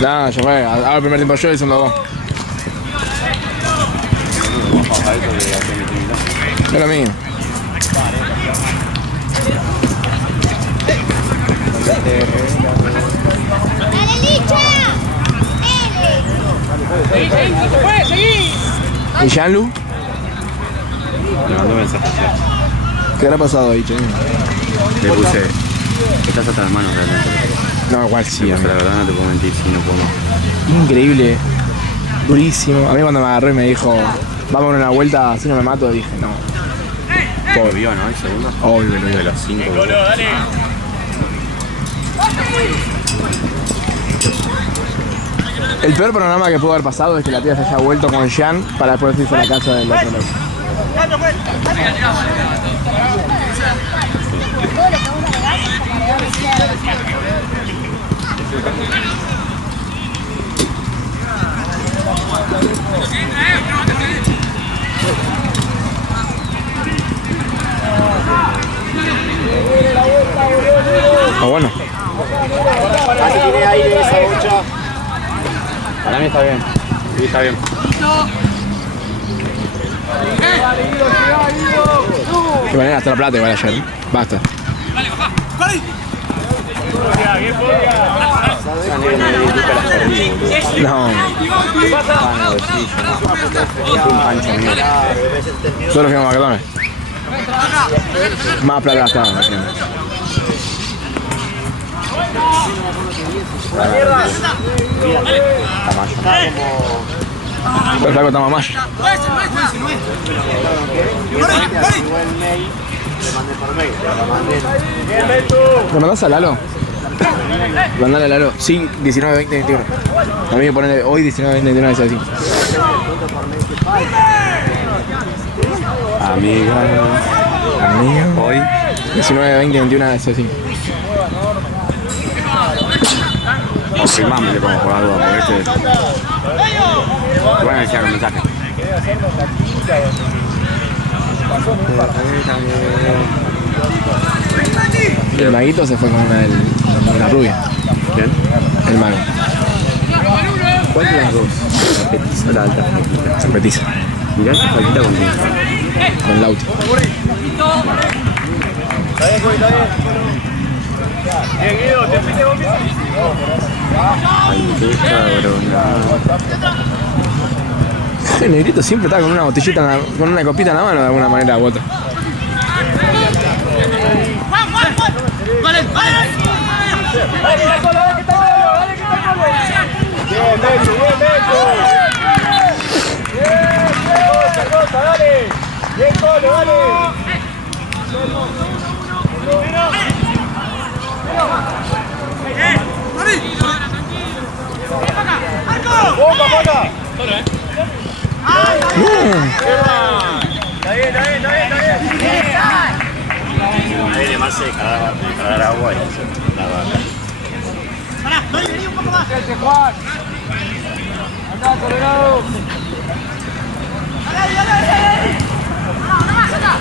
No, ya fue. Ahora el primer tiempo yo y el segundo vos. Es lo mío. ¡Dale, Licha! ¡Seguí! ¿Y Jean-Lu? Me mandó mensaje. ¿Qué habrá pasado ahí, che? Le puse. Estás hasta las manos realmente. No, igual sí. La verdad no te puedo mentir, sí, no puedo más. Increíble. Durísimo. A mí cuando me agarró y me dijo, vamos a una vuelta, así no me mato, dije, no. Lo vio, ¿no? El segundo. Obvio, lo vio. De los 5. El peor programa que pudo haber pasado es que la tía se haya vuelto con Jean para después irse a la casa del otro loco. Ah, bueno. Casi tiene aire esa bocha. Para mí está bien. Sí, está bien. Que van a hasta la plata igual ayer. Basta. No. Solo fuimos a McDonald's. Más plata gastaba. Pero flaco está más. ¿Le mandás a Lalo? Mandale a Lalo. Sí, 19, 20, 21. A mí me ponen hoy 19, 20, 21 es así. Amiga. Amigo. Hoy. 19, 20, 21 es así. Confirmame, le pongo por la duda, porque este. Bueno, decía un mensaje. El maguito se fue con una de la rubia. ¿Quién? El mago. ¿Cuál de las dos? La petiza o la alta flaquita. Se petiza. Mirá esta flaquita con quién. Con Lauti. Ay, qué cabrona. El negrito siempre está con una botellita, con una copita en la mano de alguna manera u otra. Viene más de cargar agua y nada. Vení un poco más. Juan. Andá, Colorado. Dale. No más, acá.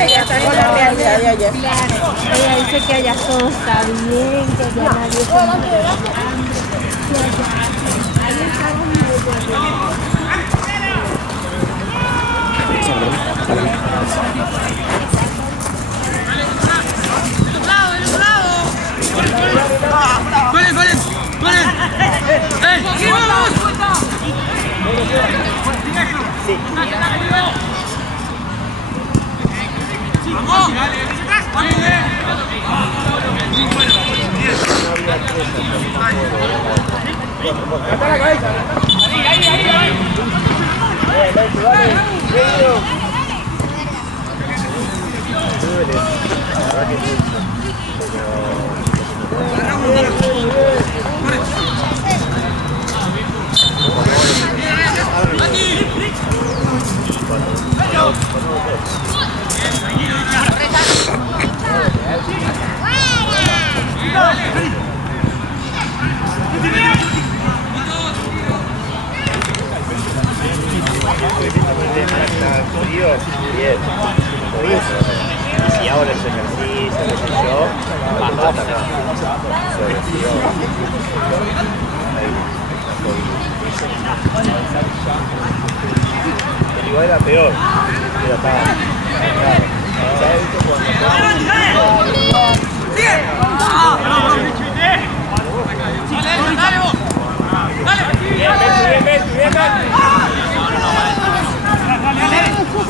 Ella dice que allá todo está bien, que allá nadie se muere. Ahí estamos bien. Si hago los ejercicios, qué sé yo, bajo hasta acá. El igual era peor, pero estaba. ¿Sabes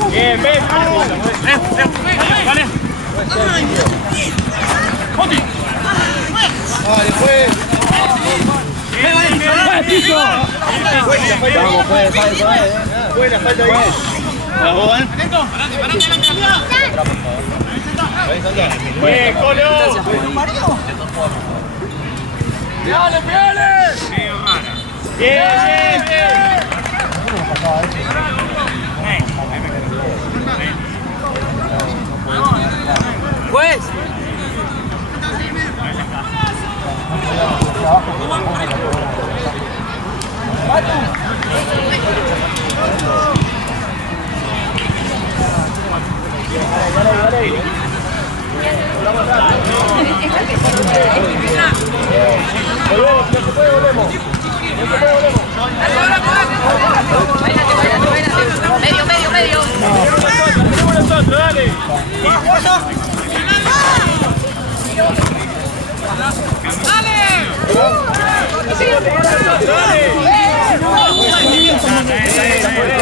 Bien, ven. Vale. Vale, pues. Vamos, buena falta ahí. Bien, Colo. ¡Pegale, pegale! Bien, bien. Pues. Medio. Dale. Dale, bajamos.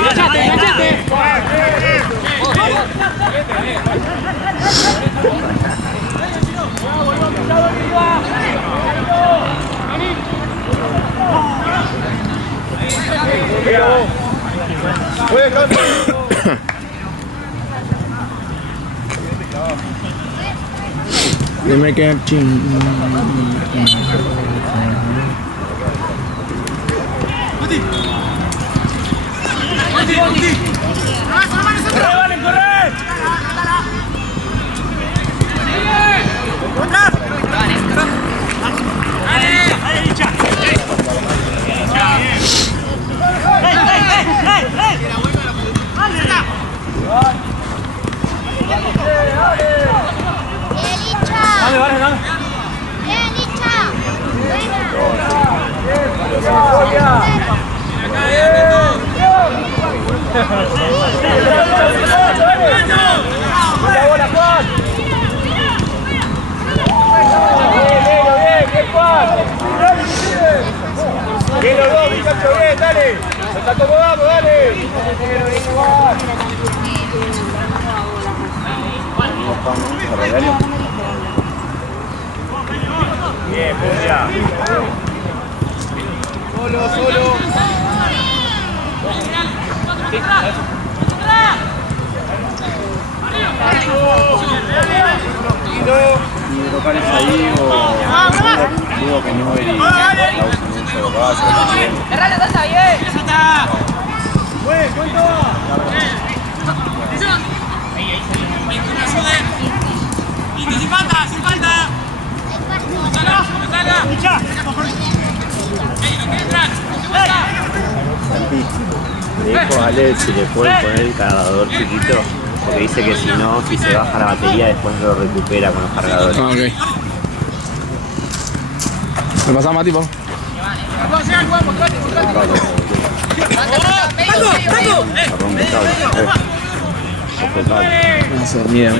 Enganchate. Dime que ching. ¡Corre! Bien los dos, Bicacho, bien, dale. Nos acomodamos, dale. Bien, Julia. Solo. ¿Y locales ahí o digo que no iría? ¡Cerrale, está bien! ¡Eso está! ¡Buen, cuento! ¡Sin falta! Santi, le dijo a Ale si le puede poner el cargador chiquito, porque dice que si no, si se baja la batería después lo recupera con los cargadores. Ah, ok. ¿Me pasa más tipo? No sé, mío.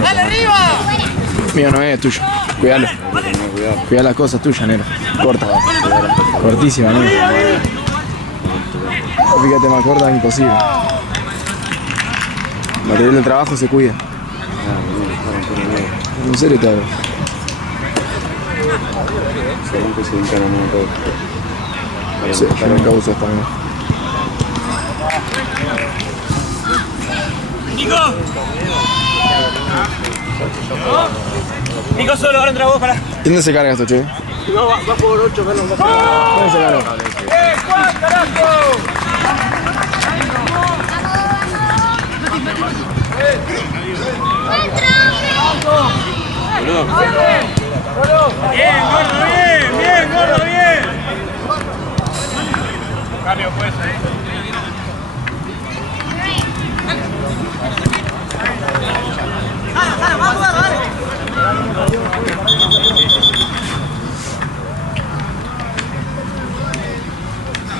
Mío no es tuyo. Cuidalo. Cuida las cosas tuyas, negro. Corta. Cortísima, negro. Fíjate, más corta es imposible. Material de trabajo se cuida. En serio te hablo. Según que se encaramó todo. Sí, yo me causa también. ¡Nico! Nico solo, ahora entra vos para. ¿Dónde se carga esto, che? No, va por 8, Carlos. ¿Dónde se carga? ¡Juan, carajo! Bien, gordo, bien, bien, gordo, bien. Cambio pues ahí.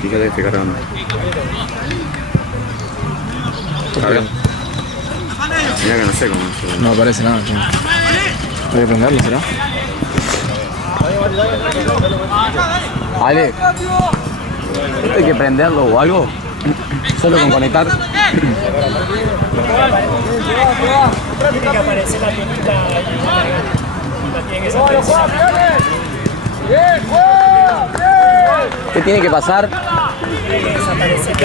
Fíjate que estoy cargando. A ver. Mira que no sé cómo es. No aparece nada, che. Voy a prenderlo, ¿será? Ale. ¿Esto hay que prenderlo o algo? Solo con conectar. Tiene que aparecer la pelita y la tiene que desaparecer. ¿Qué tiene que pasar? Tiene que desaparecer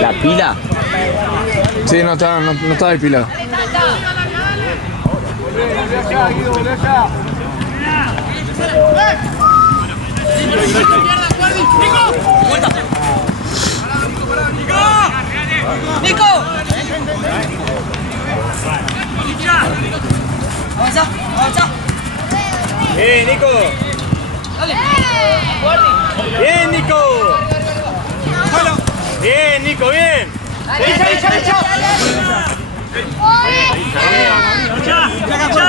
¿La pila? Sí, no está despilado. ¡Nico! ¡Avanza! ¡Avanza! ¡Bien, Nico! ¡Dale! ¡Bien, Nico! ¡Bien, Nico, bien! ¡Derecha, derecha, derecha! ¡Agacha!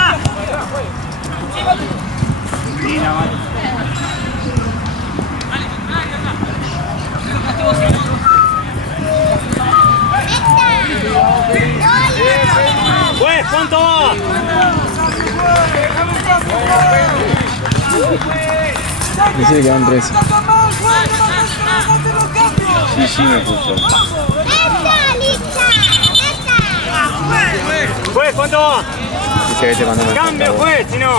Pues, ¿cuánto va? Dice que quedan 3. Sí, me puso. Pues, ¿cuánto va? Dice que te mandó un mensaje. Cambio, pues, si no.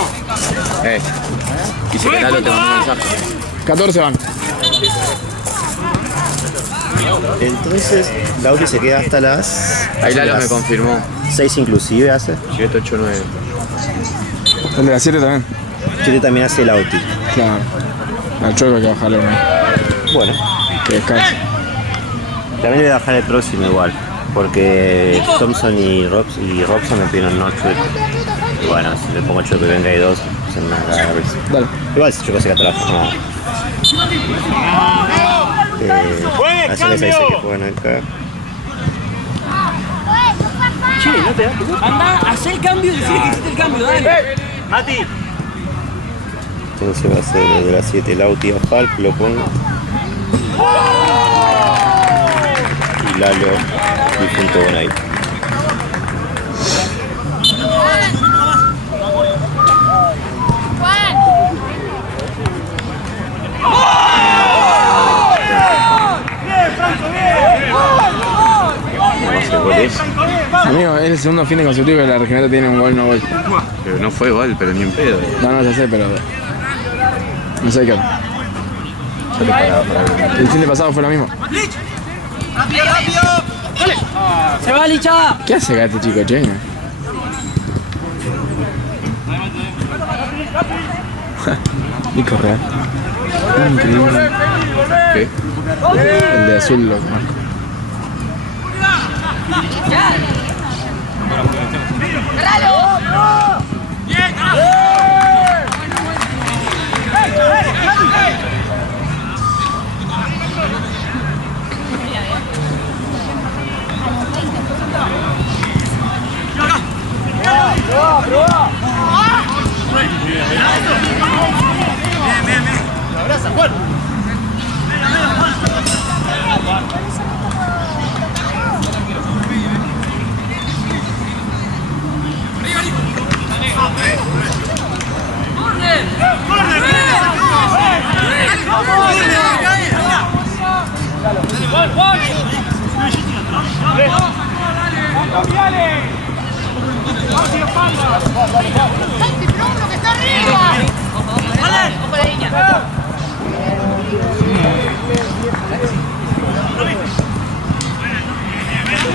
Dice que Lalo te mandó un mensaje. 14 van. Entonces, Lauri se queda hasta las... Ahí Lalo me confirmó. 6 inclusive hace. 7, 8, 9. El de las 7 también. 7 también hace Lauti. Claro. Al choco hay que bajarle una. Bueno. Que descanse. También le voy a bajar el próximo igual. Porque Thompson y Robson me pidieron no choque. Y bueno, si le pongo choque que venga y 2, se me va a cagar. Dale. Igual si choco se cata la jornada. Así que se dice que juegan acá. Che, no te das cuenta. Anda, hacé el cambio y decir que hiciste el cambio, dale. Mati. Entonces va a ser de las 7 Lauti a Falk, lo pongo. Y Lalo y junto con ahí. Amigo, es el segundo fin de consecutivo que la Regineta tiene un gol, no gol. Pero no fue gol, pero ni en pedo. No, ya sé, pero... No sé qué. El fin de pasado fue lo mismo. ¡Rápido, rápido! ¡Se va, Licha! ¿Qué hace acá este chico, che? Nico real. Increíble. ¿Qué? El de azul lo marco.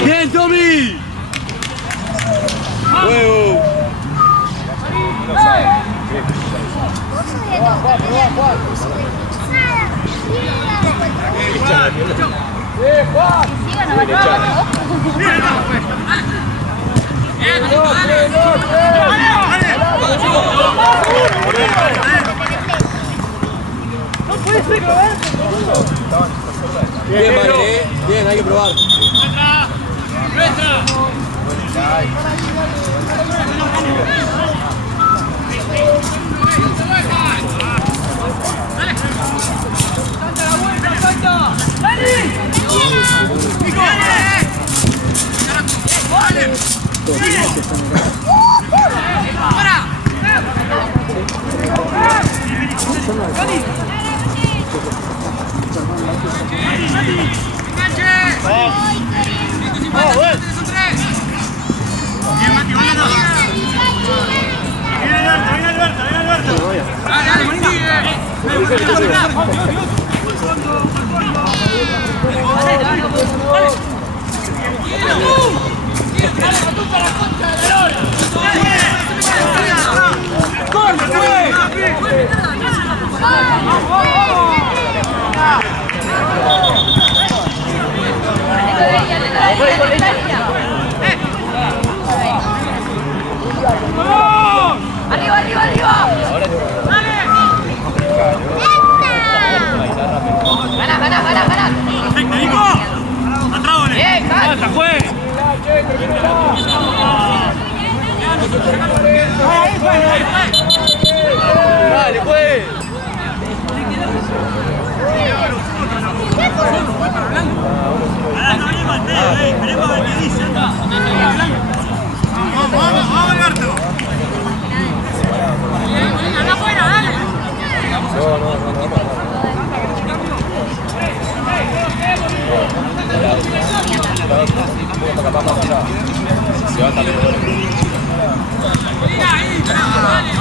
¡Bien, Tommy! ¡Huevo! Bien, vale, bien, hay que probar. ¡Arriba, arriba, arriba! ¡Ganá, ganá, ganá, ganá! ¡Perfecto, Nico! ¡Atrás, vale! ¡Bien, ganá! ¡Hasta juegue! ¡Dale, pues! Ahora no viene Mateo, esperemos a ver qué dice. Vamos, vamos, vamos, Alberto. ¡Anda afuera, dale!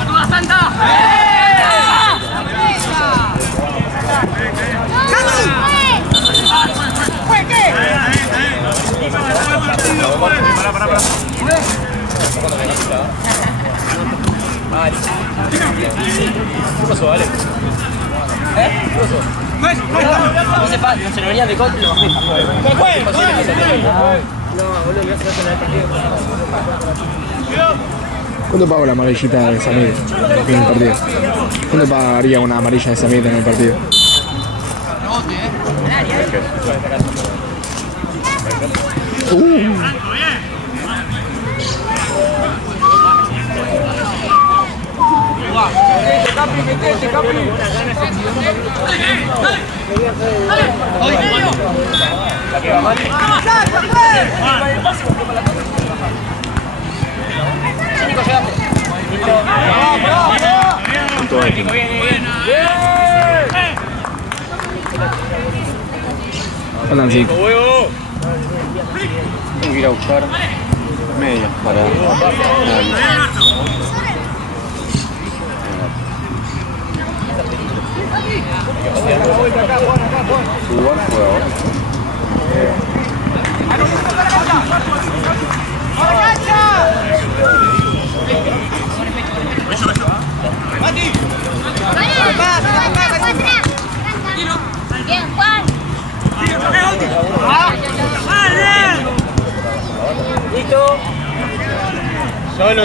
¡Toda Santa! ¿Qué pasó, Ale? ¿Qué pasó? No se fa, no se lo venía de contra y lo bajé. ¿Cuál fue? No, boludo, me hace la partido. ¿Cuánto pago la amarillita de Samir en el partido? ¿Cuánto pagaría una amarilla de Samir en el partido? Capi, metete, Capi. La que va mal. Nico, llegate. Nico, bien. Andan sí. Tengo que ir a buscar medias para... Jugar fue ahora. Bien, Juan. Listo. Solo.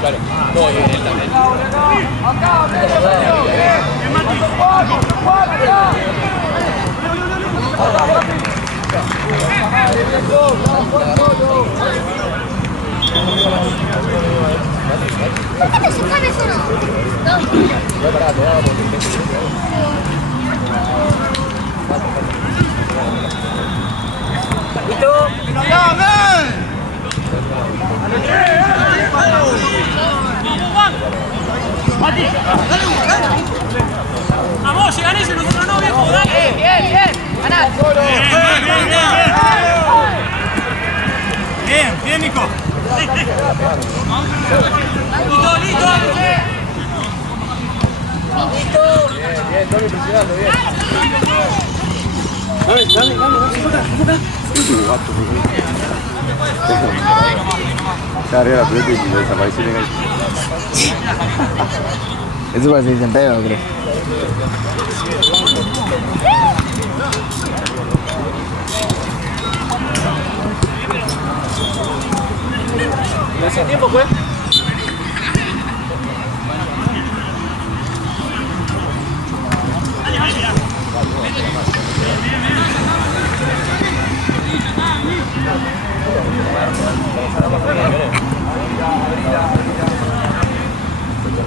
Claro, no, él también. ¡Vamos, llegan ellos, nosotros no, viejo! ¡Dale! ¡Bien, bien! ¡Ganá! Bien, Tommy presionando, bien. Está arriba la pelota y desapareció en el... Eso parece que se pedo, creo. ¿Hace tiempo fue?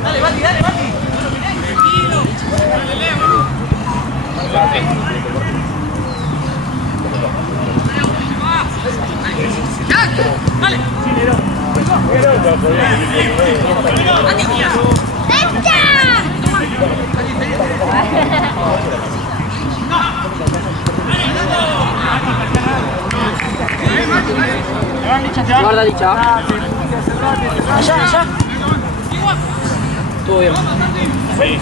Dale, Bati, dale, Bati. Dale. Guarda dicha. Allá, allá. Todo bien. Estoy.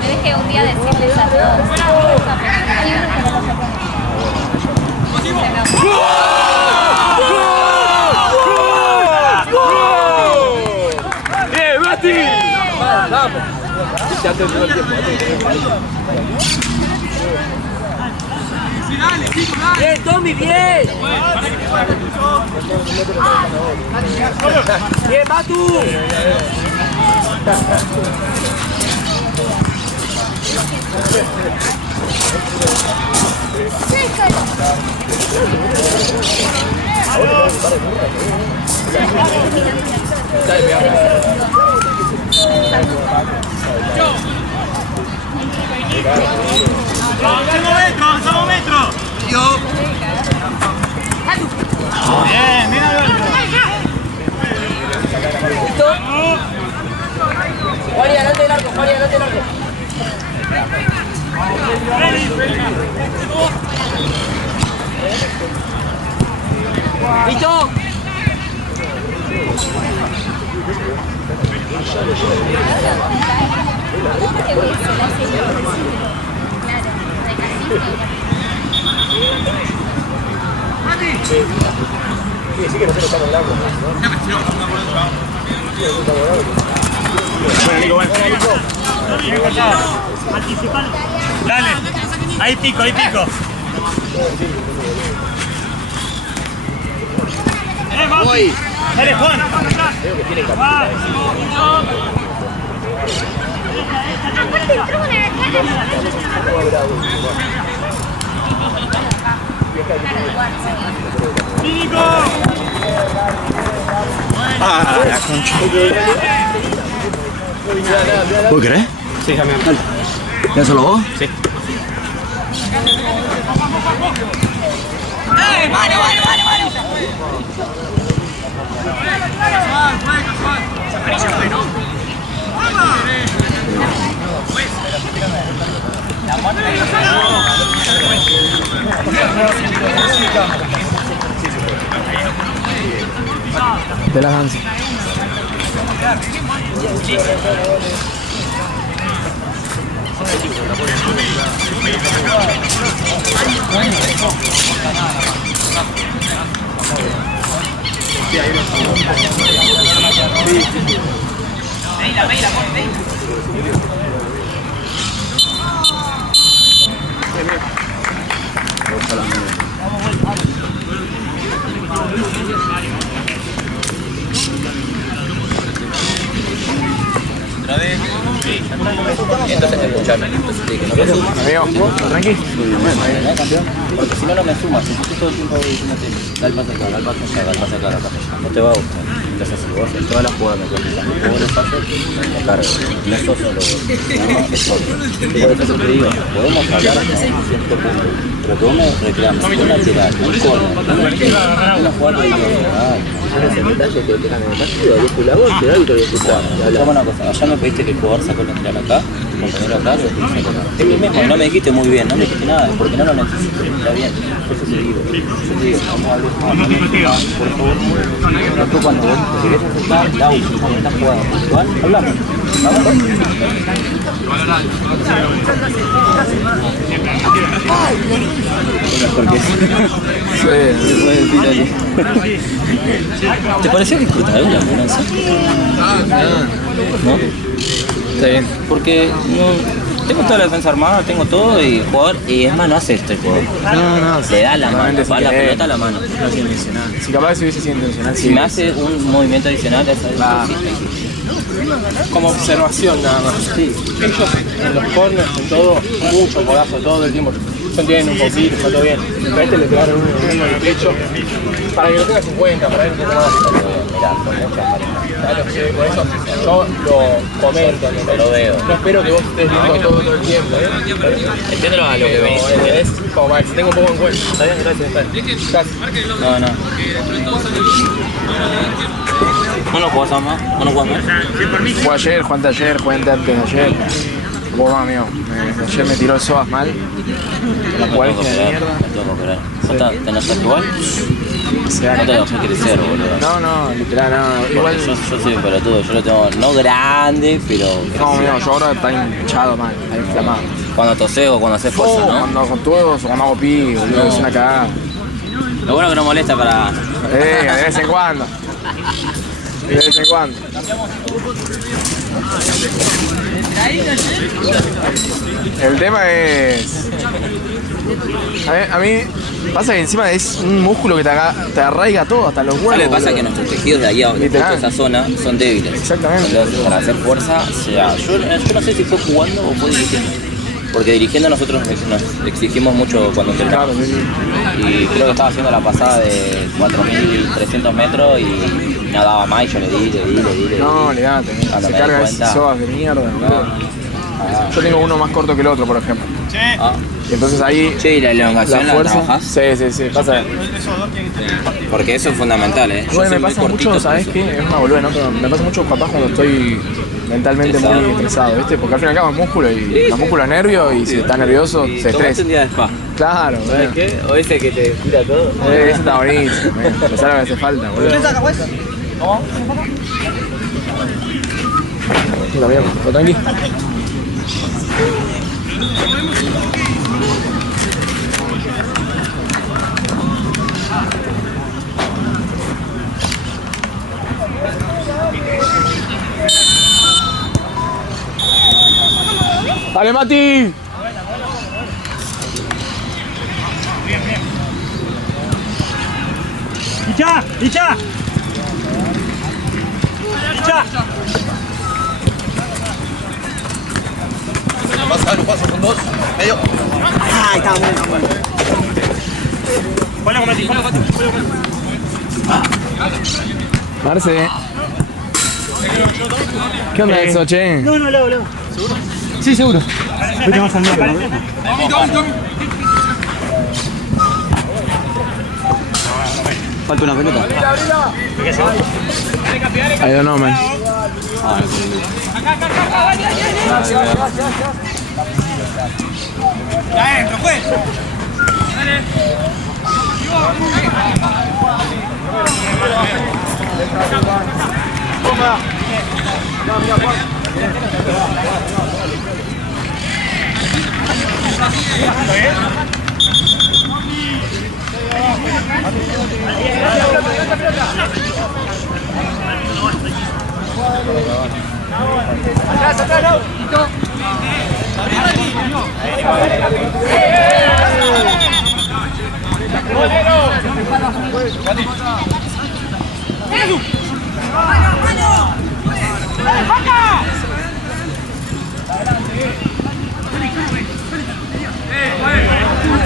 Tienes que un día decirles a todos. ¡Bien, Bati! Vamos. Ya te dio el tiempo. Bien, Tommy, bien. Bien, Batu. ¡Avanzamos metro! Bien, mira el gol. ¿Listo? Juan, adelante del arco, Juan, adelante del arco. ¿Listo? Sí que nosotros estamos largos, ¿no? Bueno, Nico, Dale. Ahí pico, ahí pico. Voy. Dale, Juan. Creo que tiene capacidad. Ah, la concha. ¿Vos querés? Sí, Damián. ¿Ya solo vos? Sí. ¡Eh! ¡Vale, vale, vale, vale! De la danza. Veila, veila, Entonces escuchame. Amigo, tranqui. Porque si no, no me sumas. Si tú todo el tiempo diciéndote, da el pase acá, da el pase acá, da el pase acá, da el pase acá. No te va a gustar. Entonces si vos en todas las jugadas me pones las mejores fases, me cargo. No sos solo vos, no es todo. Por eso te digo, podemos hablar hasta cierto punto, pero que vos me reclames un lateral, un corner, una jugada de individual. Ese detalle que te ganan el partido, y es tu labor, te da y te escuchar. Toma una cosa, allá me pediste que el jugador sacó el lateral acá, tu compañero acá, lo sacó acá. Es lo mismo, no me dijiste muy bien, no me dijiste nada, porque no lo necesito, está bien. Por eso te digo, vamos a hablar más, no necesitas, por favor, tú cuando vos te querés acercar, la última, esta jugada puntual, hablamos. ¿Vamos? ¿Te pareció disfrutable la ambulancia? ¿No? Está bien. Porque no, tengo toda la defensa armada, tengo todo y jugador, y es más, no hace esto el jugador. No, Se da la mano, va la pelota a la mano. No es intencional. Si capaz hubiese sido intencional, Si me hace un movimiento adicional, esa es Como observación nada más. Sí. Ellos en los corners, en todo, mucho codazo todo el tiempo. Se entienden un poquito, está todo bien. Pero a este le pegaron uno en el pecho para que lo tenga 50, para él un poco más. Mirá, son muchas parejas. Claro, sí, por eso yo lo comento, Lo veo. No espero que vos estés viendo todo el tiempo. Entiendo a lo que venís. Es como para que se tenga un poco en cuenta. Está bien, gracias. No. ¿Uno jugás más? ¿Uno jugás más? Jugué ayer, jugué ayer, jugué antes de ayer. Vos, amigo, ayer me tiró el Soas mal. La Tengo jugadora que de operar, mierda. tengo que operar. ¿Vos te notás igual? Se da No te la lo dejé crecer, boludo. No, literal, no. Igual. Yo soy un pelotudo, yo lo tengo no grande, pero... No, amigo, yo ahora está hinchado mal, está inflamado. Cuando tosés o cuando haces fuerza, ¿no? Cuando con todos o cuando hago pi, boludo, es una cagada. Lo bueno que no molesta para... De vez en cuando. De vez en cuando. El tema es... A mí pasa que encima es un músculo que te arraiga todo, hasta los huevos. Lo que pasa es boludo. que nuestros tejidos de ahí abajo, de Literal. esa zona, son débiles. Exactamente. Entonces, para hacer fuerza, yo no sé si fue jugando o fue dirigiendo. Porque dirigiendo nosotros nos exigimos mucho cuando entrenamos. Claro, sí. Y creo que estaba haciendo la pasada de 4.300 metros y no daba más y yo le di. No, olvidate, Cuando se me carga di ese cuenta- Soas de mierda, boludo. Yo tengo uno más corto que el otro, por ejemplo. Ah. Y entonces ahí Che, ¿y la elongación la fuerza. trabajás? Sí, pasa. Porque eso es fundamental, ¿eh? Yo Igual soy me muy pasa cortito, mucho, ¿sabes por eso. qué? Es una boluda, ¿no? Pero me pasa mucho capaz cuando estoy mentalmente Estresado. muy estresado, ¿viste? Porque al fin y al cabo es músculo y los músculos es nervio y si está nervioso se estresa. un día de spa. Claro, bueno. ¿Qué? ¿O ese que te tira todo? Ese está buenísimo, empezar a lo que hace falta, boludo. Está bien, ¿todo tranqui? ¡Dale, Mati! ¡Licha! ¡Licha! ¡Licha! Pasa con dos. Medio. Ponla con Mati, ponla con Mati. Marce. ¿Qué onda eso, che? No, lo hago. ¿Seguro? Sí, seguro. Hoy te vas al medio, ¿no? Falta una pelota. I don't know, man. Adentro, juez.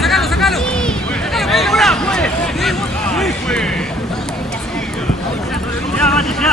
Sacalo, sacalo. Sacalo, ¡Ya, Mati, ya!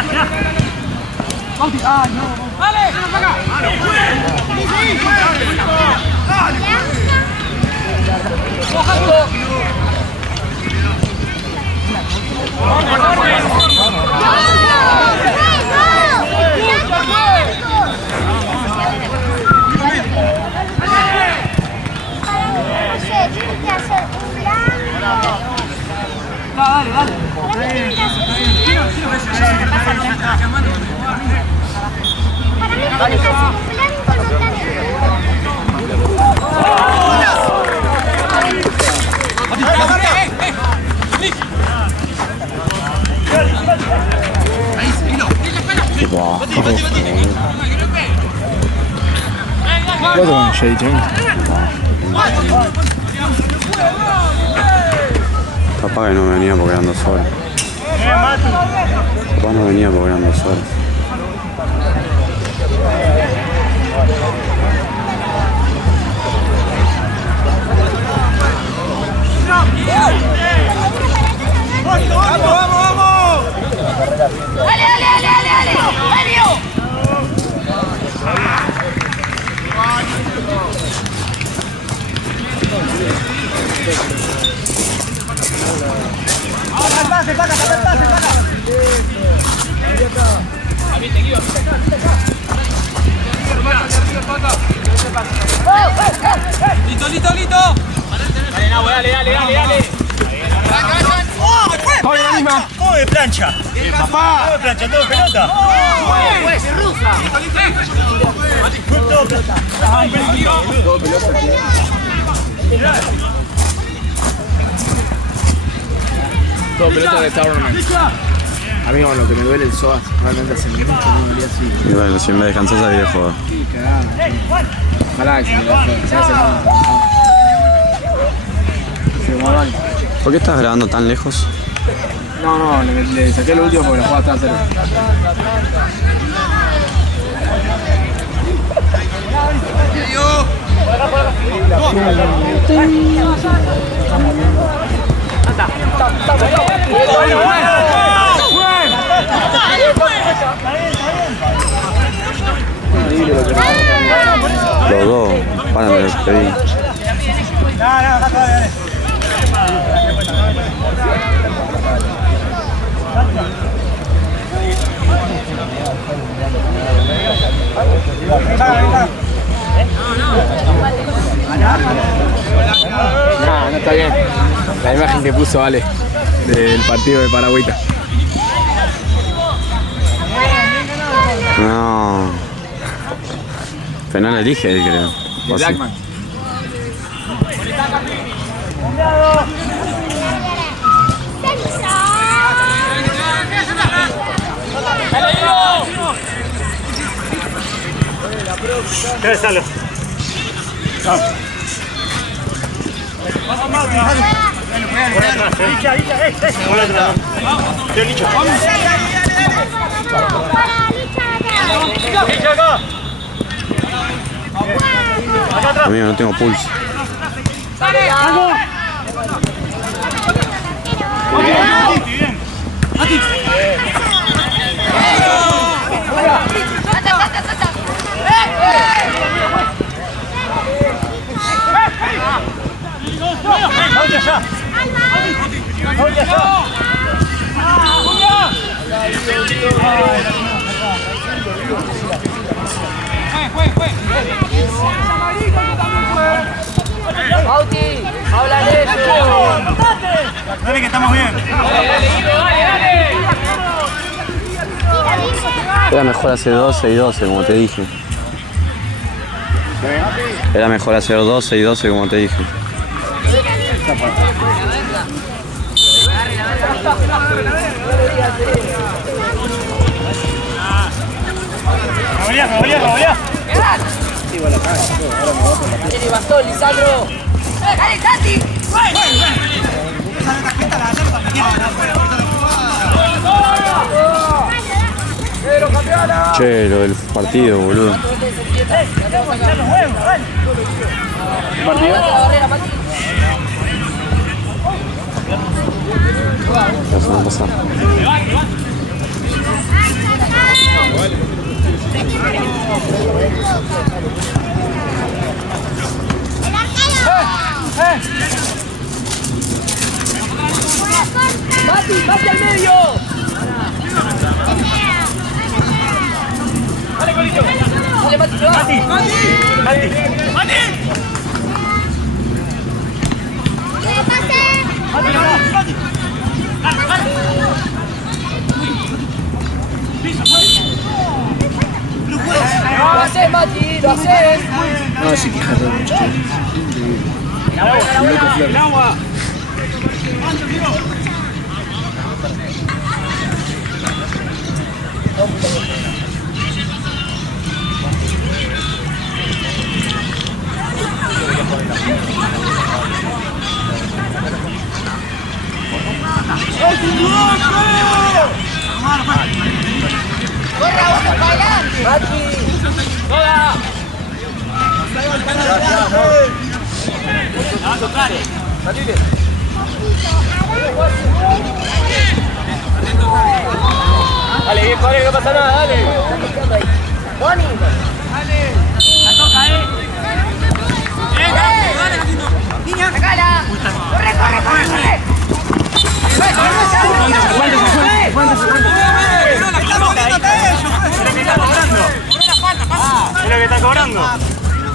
Guarda con Shea James. Capaz que no venía porque eran 2 horas. Capaz no venía porque eran 2 horas. Listo, listo, listo. Dale, Nahue, dale. ¡Oye, la misma! ¿Cómo de plancha? ¡Papá! ¿Cómo de plancha? ¿Todo pelota? Todo pelota, tío. Todo pelota de Towerman. Amigo, lo que me duele el psoas, realmente hace mucho no me dolía así. Y bueno, si me descansas a viejo. Sí, cagada. Ojalá que se hace mal. Se muevan. ¿Por qué estás grabando tan lejos? No, le saqué el último porque la jugada estaba cerca. Los dos van a despedir. Dale. No está bien. La imagen que puso Ale del partido de Paragüita. No. Penal elige él, creo. De O sí. Blackman. ¿Qué sale? Amigo, no tengo pulso. Bauti, háblale eso. Dale que estamos bien. Era mejor hacer 12 y 12, como te dije. Era mejor hacer 12 y 12, como te dije. Cabalá. Tiene bastón, Lisandro. ¡Dale, Tati! Che, lo del partido, boludo. Pasa, no pasa. Mati al medio. Dale, Colito. Dale, Mati, lo hace. Mati. Lo haces, Mati, lo haces. No, se queja todo mucho. El agua. Dale, bien, Pablo, no pasa nada, dale. Dani. La toca, dale, gatito. Niña. Sacala. Corre. Es lo que está cobrando.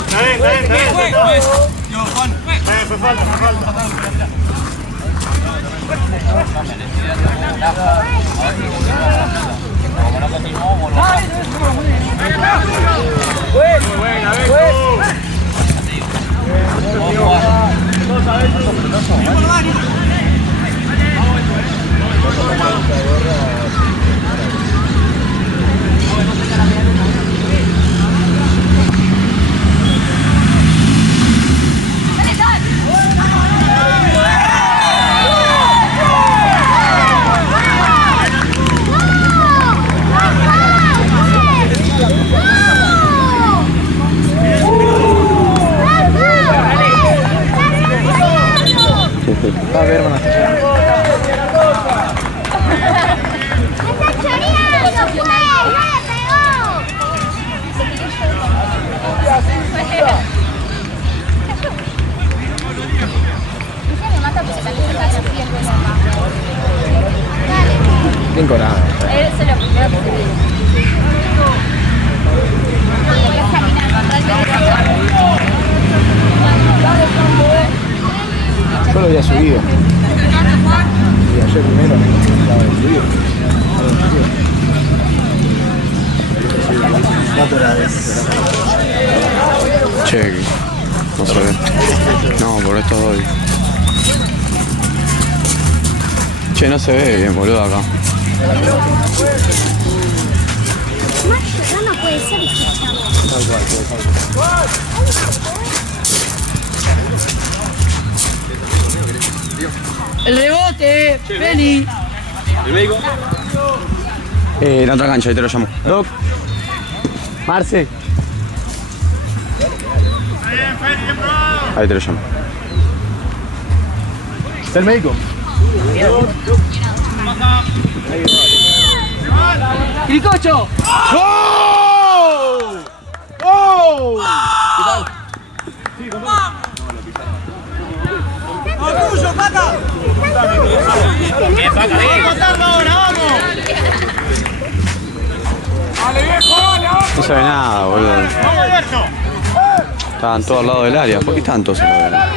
Está bien. Juan. Fue falta. Buena, Va a ver, hermano. Bien cobrado. Eso es lo primero que te digo. Yo lo había subido. Y ayer primero me estaba subido. Che, no se ve. No, por esto doy. Che, no se ve bien, boludo, acá. No puede ser ese chavo. El rebote, Feli. ¿El médico? En la otra cancha, ahí te lo llamo. Doc. Marce. Ahí te lo llamo. ¿Está el médico? ¡Quiricocho! ¡Oh! ¡Oh! ¿Qué tal? ¡Vamos, tuyo, Paca! ¡Vamos, ahora, vamos! ¡Dale, viejo, dale, vamos! No se ve nada, boludo. ¡Vamos, Alberto! Estaban todos al lado del área. ¿Por qué estaban todos al lado del área?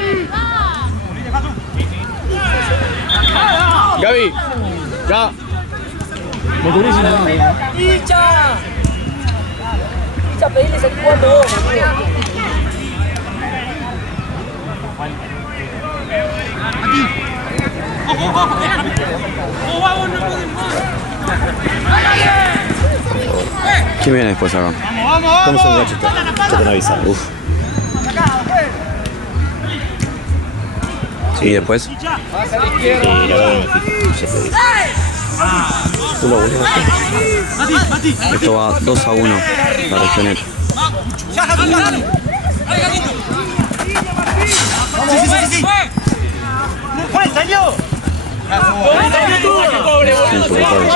Gaby. Ya. Me cubrís una mano. ¡Hincha! ¡Hincha, pedile ese cuarto vos! ¿Quién viene después acá? ¿Cómo son gachos? Ya te lo avisaron. Uf. ¿Y después? La verdad no me fijo, ya te digo. Uno, boludo. Esto va 2-1. La regional. ¡Ya, gatito! ¡Dale, gatito! ¡Sí! ¡Juan, salió! Insoportable.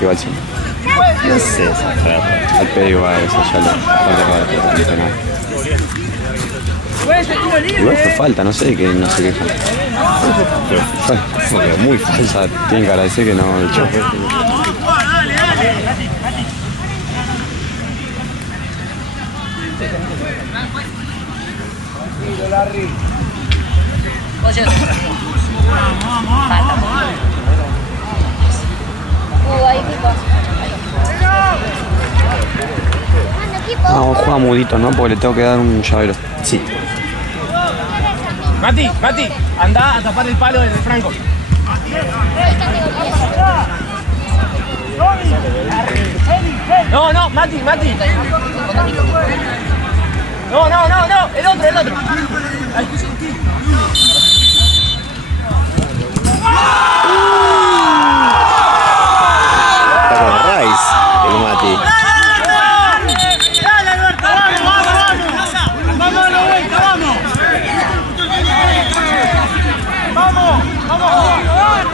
Igual sí. No sé, esa trata. Al pedo igual, eso ya lo igual fue falta, no sé qué queja. Pero muy falsa, tienen que agradecer que no echó. Vamos, juega mudito, ¿no? Porque le tengo que dar un llavero. Sí. Mati, anda a tapar el palo de Franco. No, Mati. No, el otro. Ay. Está con Rice, el Mati. ¡Dale, Alberto! ¡Vamos! ¡Vamos, Alberto! ¡Vamos!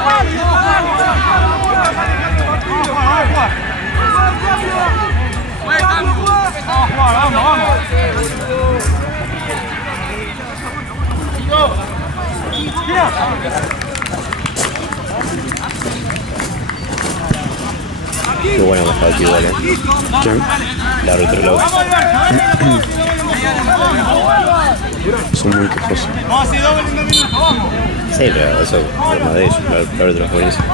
Qué bueno que está aquí igual, ¿eh? ¿Quién? La árbitro Lau. Son muy quejosos. Sí, pero eso es problema de ellos. La árbitro es buenísimo.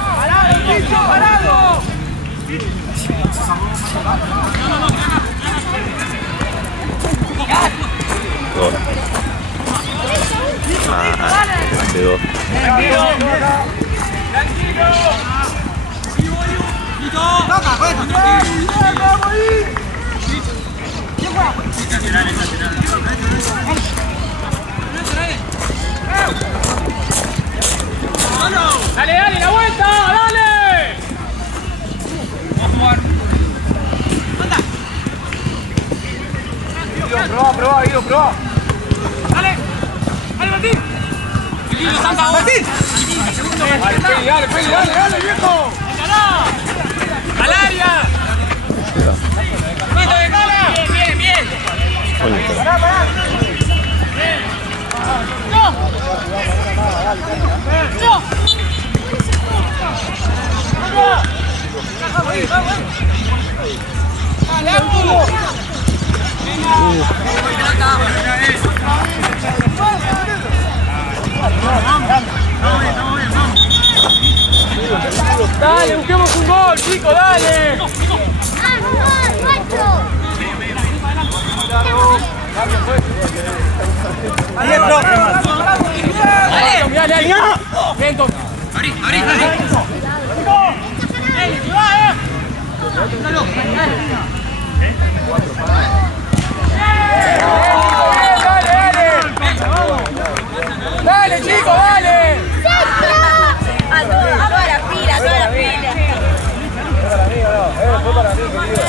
Gol. Pegó. Dale, la vuelta, dale. Vamos a jugar. Anda. Probá. Dale, Martín. Martín. Dale, viejo. Al área. Bien. Dale, busquemos un gol, chicos, dale. Adentro. Dale. Lento. Abrí. Dale, chicos, dale. A toda la pila. Fue para mí, querido.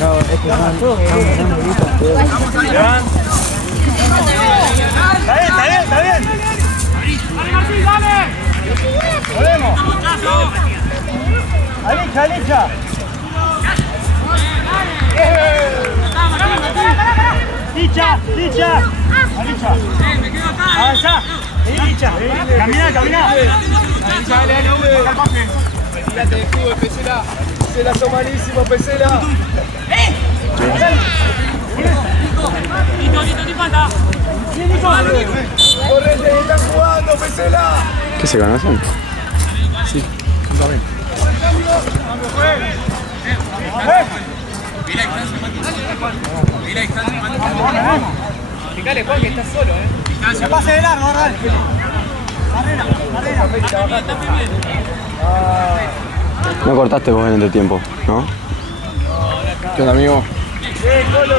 No, es que no, Está bien. Dale, Martín, dale. Podemos. Alicha. Licha. Alicha. Avanza. Licha. Camina. Dale. Fíjate de fútbol, Pesela. Pesela, son malísimos, Pesela. Listo, falta. Correte, están jugando, Pesela. ¿Qué se conocen? Sí, juntamente. Fíjale, Juan, que estás solo, Se pase de largo, Arral. Barrera. No cortaste vos en el tiempo, ¿no? ¿Qué onda, amigo? Bien, Colo.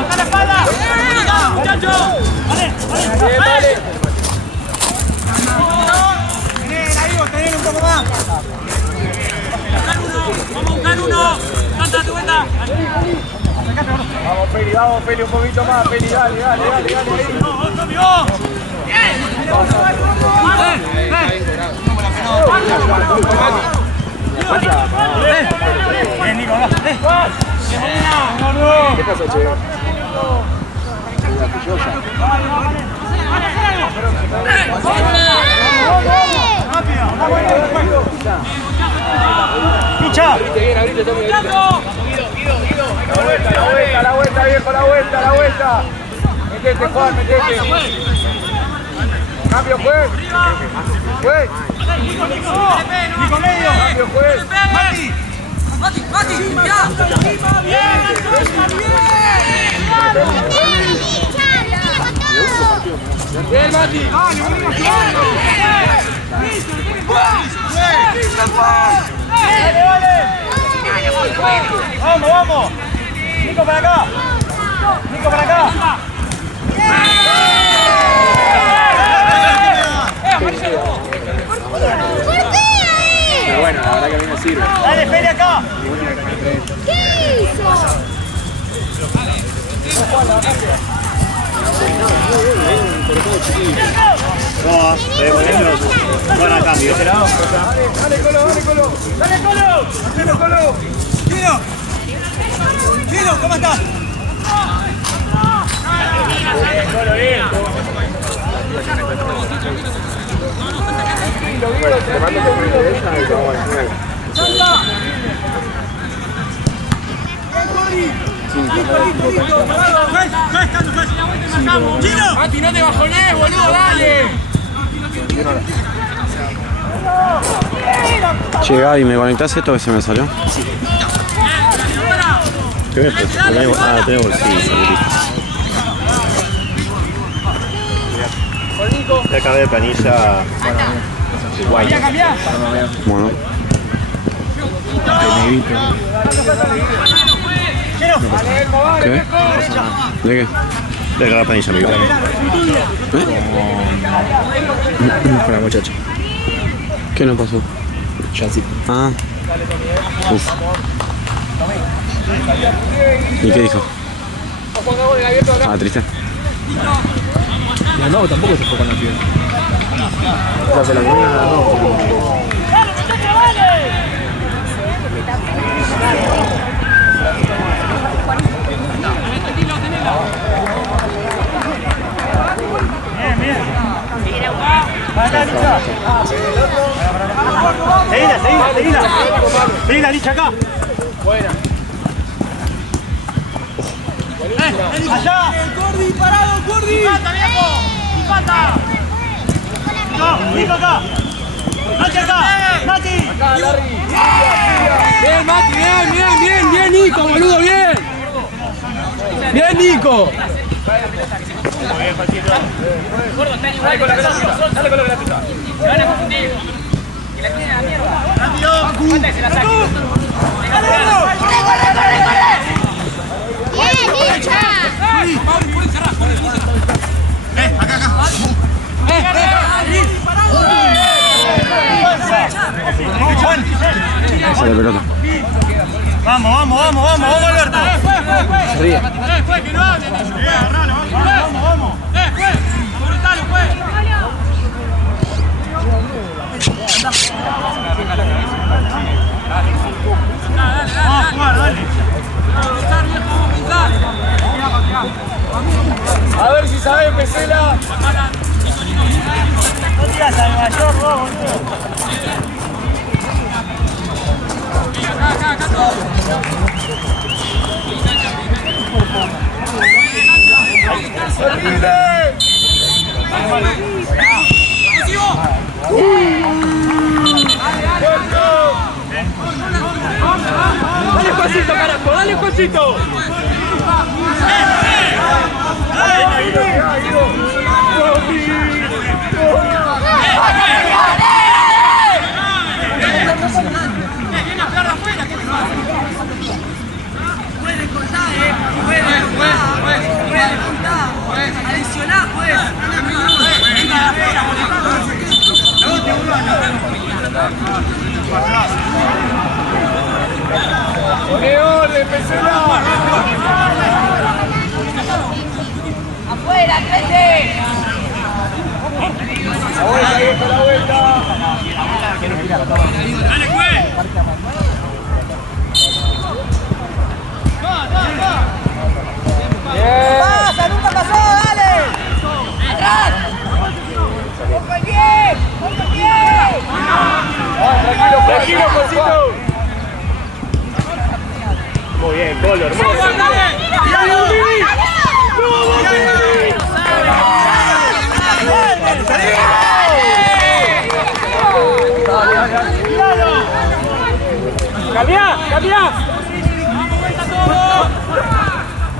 ¡Está la espalda! ¡Muchachos! ¡Vale! Tener un poco más. Vamos a buscar uno. Tanta tu vuelta. Vamos Feli, un poquito más, Feli, dale. Bien, Nico, va. ¿Qué pasa, che? ¡Picha! La vuelta, viejo, la vuelta. Metete, Juan, metete. Cambio, juez. Nico medio. Cambio, juez. Mati, ya. Bien, Mati. Vamos. Nico para acá. Pero bueno, la verdad que a mí me sirve. Dale, Feli acá. ¿Qué hizo? No, estoy poniendo para cambio. Dale, Colo. Chino, ¿cómo estás? Te mando con mi derecha y vamos a ver. ¡Chino! Mati, no te bajones, boludo, dale. Che, Gaby, ¿me conectás esto que se me salió? ¿Qué me pasa? Tenemos La cabeza de planilla. Guay. Bueno. ¿Qué? ¿De qué? De cada planilla, amigo. Con la muchacha. ¿Qué nos pasó? Chancito. Ah. Uf. ¿Y qué dijo? Ah, triste. No, tampoco se fue con la piel. O sea, se la comía no. Seguila, Licha, acá. Buena. Allá. Gordi, parado, Gordi. ¡Pata, viejo! ¡Pata! No, Nico acá. Nati acá. Nati. Acá, Larry. Bien, Mati, bien, Nico, boludo, bien. Bien, Nico. Dale con la pelota. Se van a confundir. Que la tienen a la mierda. Rápido. Falta que se la saque. ¡Corre! ¡Bien, Licha! Esa de pelota. Vamos, Alberto. Se ríe. Que no hablen. Vamos. Brutalo, Dale. A ver si sabes, Pesela. No tiras al mayor, boludo. Acá, todo. Dale Juancito, carajo, dale Juancito. Puede cortar, ¡Pasa! ¡Nunca pasó! ¡Dale! ¡Atrás! ¡Ojo el pie! ¡Ojo el pie! Tranquilo, Juancito. Muy bien, gol, hermoso. ¡Cambia!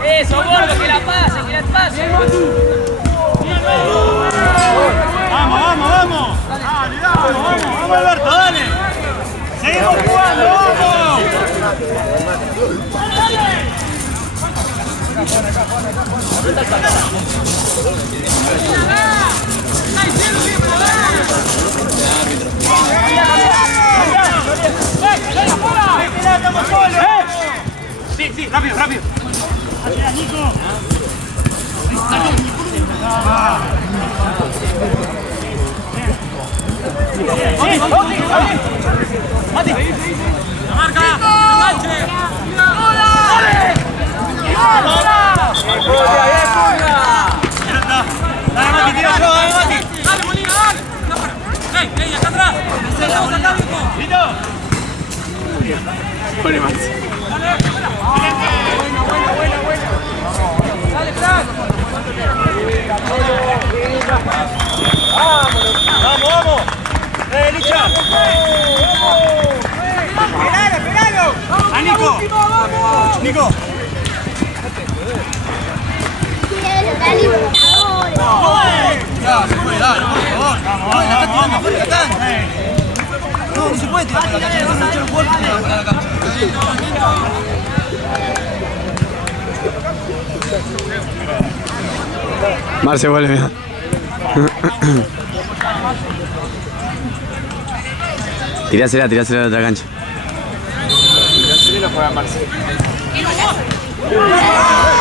Eso, gordo, que la pase. Vamos, Alberto, dale. Seguimos jugando, vamos. Sí, rápido. Nico. Mati. La marca. Enganche. ¡Dale! Dale, Mati, tira yo, Mati. Dale, Molina, dale. Ey, acá atrás. Vamos acá, Nico. ¿Listo? Pone más. Buena. Dale, Frank. Vamos. Licha. ¡Esperalo! ¡A Nico! ¡Nico! Dale, por favor. Ya, se puede, dale, por favor. Vamos, la está tirando fuera de la cancha. No se puede tirar por la cancha, le vas a echar un golpe por la cancha. Marce vuelve, mira. Tirásela de la otra cancha. Tirásela para Marce.